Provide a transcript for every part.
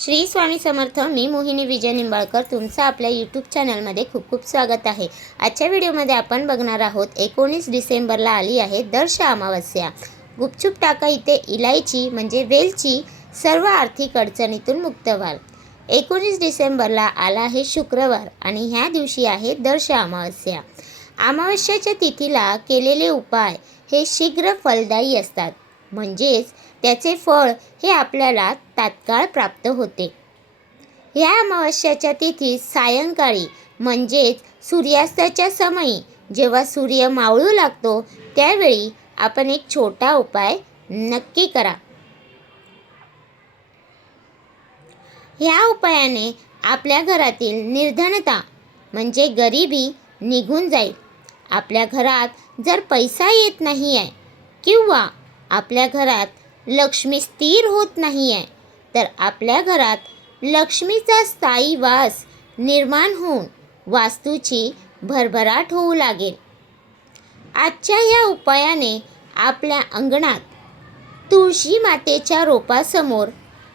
श्री स्वामी समर्थ. मी मोहिनी विजय निंबाळकर तुमचं आपल्या यूट्यूब चॅनलमध्ये खूप खूप स्वागत आहे. आजच्या व्हिडिओमध्ये आपण बघणार आहोत 19 डिसेंबरला आली आहे दर्श अमावस्या. गुपचूप टाका इथे इलायची म्हणजे वेलची, सर्व आर्थिक अडचणीतून मुक्त व्हाल. 19 डिसेंबरला आला आहे शुक्रवार आणि ह्या दिवशी आहे दर्श अमावस्या. अमावस्याच्या तिथीला केलेले उपाय हे शीघ्र फलदायी असतात, म्हणजेच त्याचे फळ हे आपल्याला तात्काळ प्राप्त होते. या अमावस्याच्या तिथीत सायंकाळी म्हणजेच सूर्यास्ताच्या समयी जेव्हा सूर्य मावळू लागतो त्यावेळी आपण एक छोटा उपाय नक्की करा. ह्या उपायाने आपल्या घरातील निर्धनता म्हणजे गरिबी निघून जाईल. आपल्या घरात जर पैसा येत नाही आहे किंवा आपल्या घरात लक्ष्मी स्थिर होत नाही आहे तर आपल्या घरात लक्ष्मीचा स्थायी वास निर्माण होऊन वास्तूची भरभराट होऊ लागेल. आजच्या या उपायाने आपल्या अंगणात तुळशी मातेच्या रोपासमोर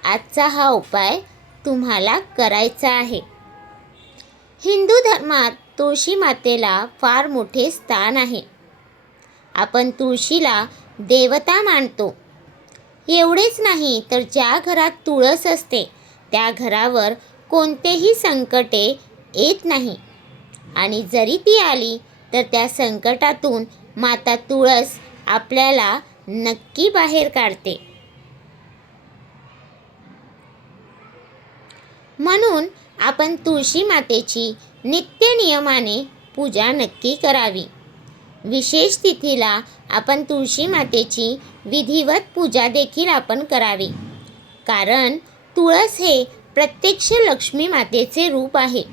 आजचा हा उपाय तुम्हाला करायचा आहे. हिंदू धर्मात तुळशी मातेला फार मोठे स्थान आहे. आपण तुळशीला देवता मानतो. एवढेच नाही तर ज्या घरात तुळस असते त्या घरावर कोणतेही संकटे येत नाही आणि जरी ती आली तर त्या संकटातून माता तुळस आपल्याला नक्की बाहेर काढते. म्हणून आपण तुळशी मातेची नित्य नियमाने पूजा नक्की करावी. विशेष तिथीला आपण तुळशी मातेची विधिवत पूजा देखील आपण करावी, कारण तुळस हे प्रत्यक्ष लक्ष्मी मातेचे रूप आहे.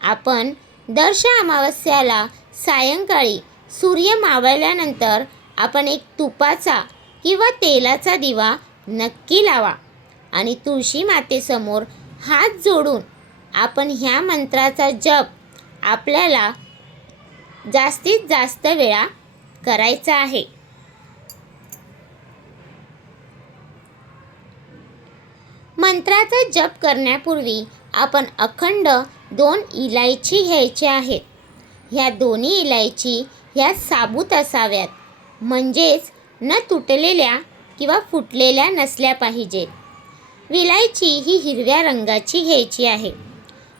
आपण दर्श अमावस्याला सायंकाळी सूर्य मावळल्यानंतर आपण एक तुपाचा किंवा तेलाचा दिवा नक्की लावा आणि तुळशी मातेसमोर हात जोडून आपण ह्या मंत्राचा जप आपल्याला जास्तीत जास्त वेळा करायचा आहे. मंत्राचा जप करण्यापूर्वी आपण अखंड 2 इलायची घ्यायची आहेत. ह्या दोन्ही इलायची ह्या साबूत असाव्यात, म्हणजेच न तुटलेल्या किंवा फुटलेल्या नसल्या पाहिजेत. विलायची ही हिरव्या रंगाची घ्यायची आहे.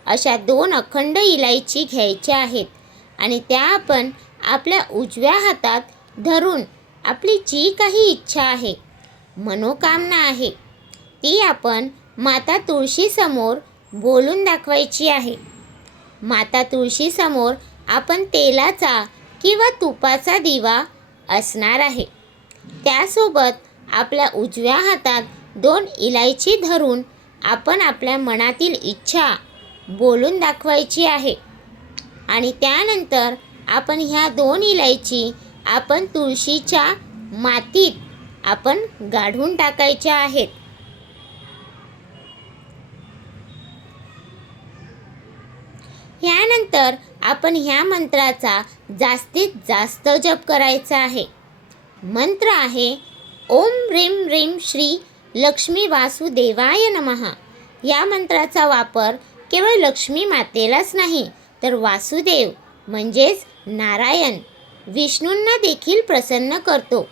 अशा 2 अखंड इलायची घ्यायच्या आहेत आणि त्या आपण आपल्या उजव्या हातात धरून आपली जी काही इच्छा आहे, मनोकामना आहे, ती आपण माता तुळशीसमोर बोलून दाखवायची आहे. माता तुळशीसमोर आपण तेलाचा किंवा तुपाचा दिवा असणार आहे. त्यासोबत आपल्या उजव्या हातात 2 इलायची धरून आपण आपल्या मनातील इच्छा बोलून दाखवायची आहे आणि त्यानंतर आपण ह्या 2 इलायची आपण तुळशीच्या मातीत आपण गाढून टाकायच्या आहेत. ह्यानंतर आपण ह्या मंत्राचा जास्तीत जास्त जप करायचा आहे. मंत्र आहे ओम ह्रीं ह्रीं श्री लक्ष्मी वासुदेवाय नमः. या मंत्राचा वापर केवळ लक्ष्मी मातेलाच नाही तर वासुदेव म्हणजेच नारायण विष्णूंना देखील प्रसन्न करतो.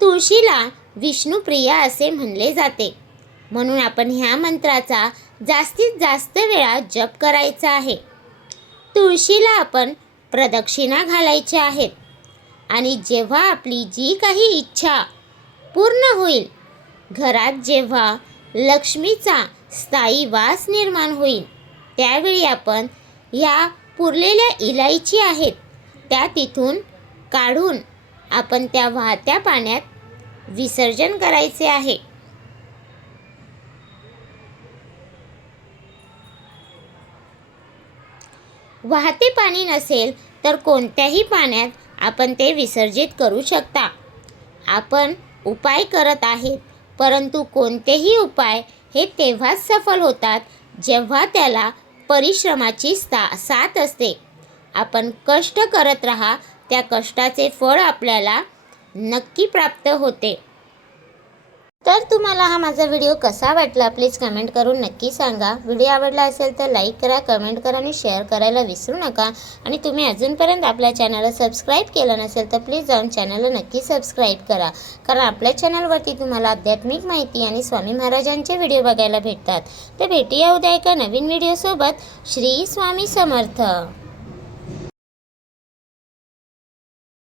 तुळशीला विष्णुप्रिया असे म्हणले जाते, म्हणून आपण ह्या मंत्राचा जास्तीत जास्त वेळा जप करायचा आहे. तुळशीला आपण प्रदक्षिणा घालायच्या आहेत आणि जेव्हा आपली जी काही इच्छा पूर्ण होईल, घरात जेव्हा लक्ष्मीचा स्थायी वास निर्माण होईल, त्यावेळी आपण ह्या पुरलेल्या इलायची आहेत त्या तिथून काढून आपण त्या वाहत्या पाण्यात विसर्जन करायचे आहे. वाहते पाणी नसेल तर कोणत्याही पाण्यात आपण ते विसर्जित करू शकता. आपण उपाय करत आहेत, परंतु कोणतेही उपाय हे तेव्हाच सफल होतात जेव्हा त्याला परिश्रमाची साथ असते. आपण कष्ट करत राहा, त्या कष्टाचे फळ आपल्याला नक्की प्राप्त होते. तर तुम्हाला हा माझा व्हिडिओ कसा वाटला प्लीज कमेंट करून नक्की सांगा. व्हिडिओ आवडला असेल तर लाईक करा, कमेंट करा आणि शेअर करायला विसरू नका. आणि तुम्ही अजूनपर्यंत आपल्या चॅनलला सबस्क्राईब केलं नसेल तर प्लीज जाऊन चॅनलला नक्की सबस्क्राईब करा. कारण आपल्या चॅनलवरती तुम्हाला आध्यात्मिक माहिती आणि स्वामी महाराजांचे व्हिडिओ बघायला भेटतात. तर भेटूया उद्या एका नवीन व्हिडिओसोबत. श्री स्वामी समर्थ.